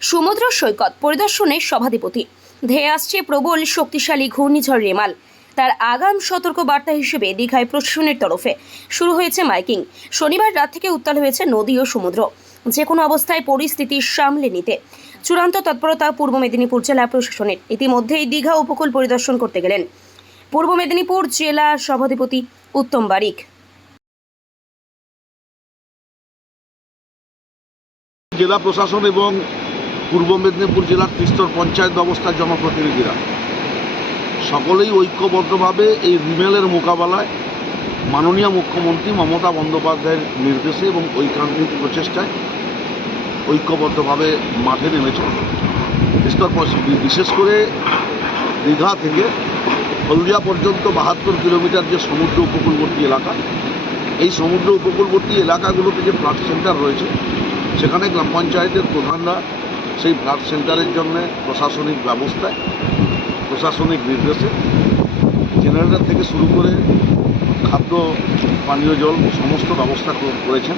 সমুদ্র সৈকত পরিদর্শনে সভাধিপতি। ধেয়ে আসছে প্রবল, শক্তিশালী ঘূর্ণিঝড় রেমাল। তার আগাম সতর্ক বার্তা হিসেবে দীঘায় প্রশাসনের তরফে শুরু হয়েছে মাইকিং। শনিবার রাত থেকে উত্তাল হয়েছে নদী ও সমুদ্র। যে কোনো অবস্থায় পরিস্থিতি সামলে নিতে। চূড়ান্ত তৎপরতা পূর্ব মেদিনীপুর জেলা প্রশাসনের। ইতিমধ্যেই দীঘা উপকূল পরিদর্শন করতে গেলেন। পূর্ব মেদিনীপুর জেলা সভাধিপতি উত্তম বারিক। জেলা প্রশাসন এবং পূর্ব মেদিনীপুর জেলার ত্রিস্তর পঞ্চায়েত ব্যবস্থার জনপ্রতিনিধিরা। সকলেই ঐক্যবদ্ধভাবে এই রিমেলের মোকাবেলায় মাননীয় মুখ্যমন্ত্রী মমতা বন্দ্যোপাধ্যায়ের নির্দেশে এবং ঐকান্তিক প্রচেষ্টায় ঐক্যবদ্ধভাবে মাঠে নেমেছে। ত্রিস্তর বিশেষ করে দীঘা থেকে হলদিয়া পর্যন্ত বাহাত্তর কিলোমিটার যে সমুদ্র উপকূলবর্তী এলাকা, এই সমুদ্র উপকূলবর্তী এলাকাগুলোতে যে ফ্লাড সেন্টার রয়েছে, সেখানে গ্রাম পঞ্চায়েতের প্রধানরা সেই ফ্লাড সেন্টারের জন্য প্রশাসনিক ব্যবস্থায় প্রশাসনিক নির্দেশে জেনারেটর থেকে শুরু করে খাদ্য, পানীয় জল সমস্ত ব্যবস্থা কর- করেছেন।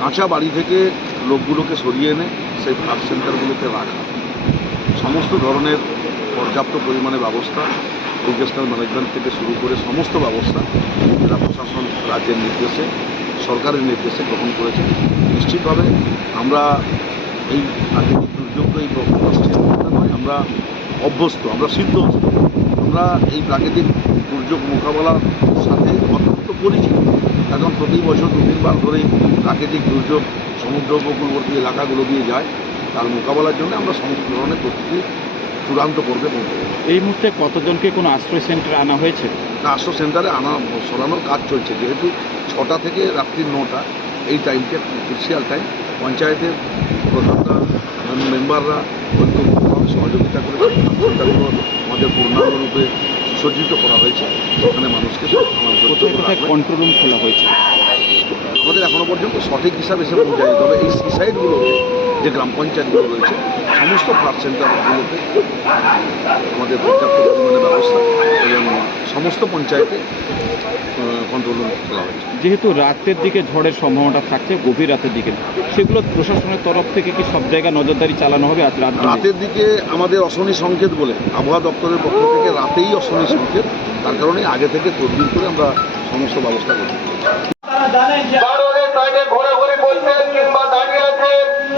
কাঁচা বাড়ি থেকে লোকগুলোকে সরিয়ে এনে সেই ফ্লাড সেন্টারগুলোতে রাখা। সমস্ত ধরনের পর্যাপ্ত পরিমাণে ব্যবস্থা ডিজাস্টার ম্যানেজমেন্ট থেকে শুরু করে সমস্ত ব্যবস্থা জেলা প্রশাসন রাজ্যের নির্দেশে, সরকারের নির্দেশে গ্রহণ করেছে। নিশ্চিতভাবে আমরা এই প্রাকৃতিক দুর্যোগ এই নয় আমরা অভ্যস্ত আমরা সিদ্ধহস্ত আমরা এই প্রাকৃতিক দুর্যোগ মোকাবেলার সাথে অত্যন্ত পরিচিত। এখন প্রতি বছর দু তিনবার ধরে প্রাকৃতিক দুর্যোগ সমুদ্র উপকূলবর্তী এলাকাগুলো দিয়ে যায়। তার মোকাবেলার জন্য আমরা সমস্ত ধরনের প্রস্তুতি চূড়ান্ত করবে বলতে পারি। এই মুহূর্তে কতজনকে কোনো আশ্রয় সেন্টারে আনা হয়েছে? না আশ্রয় সেন্টারে আনা সরানোর কাজ চলছে। যেহেতু ছটা থেকে রাত্রি নটা এই টাইমটা ক্রুশিয়াল টাইম পঞ্চায়েতের প্রধানরা মেম্বাররা ঐক্যবদ্ধভাবে সহযোগিতা করে আমাদের আমাদের পূর্ণাঙ্গরূপে সুসজ্জিত করা হয়েছে। সেখানে মানুষকে। কন্ট্রোল রুম খোলা হয়েছে। আমাদের এখনও পর্যন্ত সঠিক হিসাবে এসে পৌঁছায়নি। তবে এই সিসাইডগুলোতে যে গ্রাম পঞ্চায়েতগুলো রয়েছে সমস্ত ফ্লাড সেন্টারগুলোতে আমাদের পর্যাপ্ত পরিমাণে ব্যবস্থা এবং সমস্ত পঞ্চায়েতে কন্ট্রোল রুম খোলা হয়েছে। যেহেতু রাতের দিকে ঝড়ের সম্ভাবনা থাকছে গভীর রাতের দিকে সেগুলো প্রশাসনের তরফ থেকে কি সব জায়গায় নজরদারি চালানো হবে আজ রাত রাতের দিকে আমাদের অশনি সংকেত বলে আবহাওয়া দপ্তরের পক্ষ থেকে রাতেই অশনি সংকেত তার কারণে আগে থেকে তদবির করে আমরা সমস্ত ব্যবস্থা করি কারণে সাইডে ঘোরে ঘুরে বলছেন কিংবা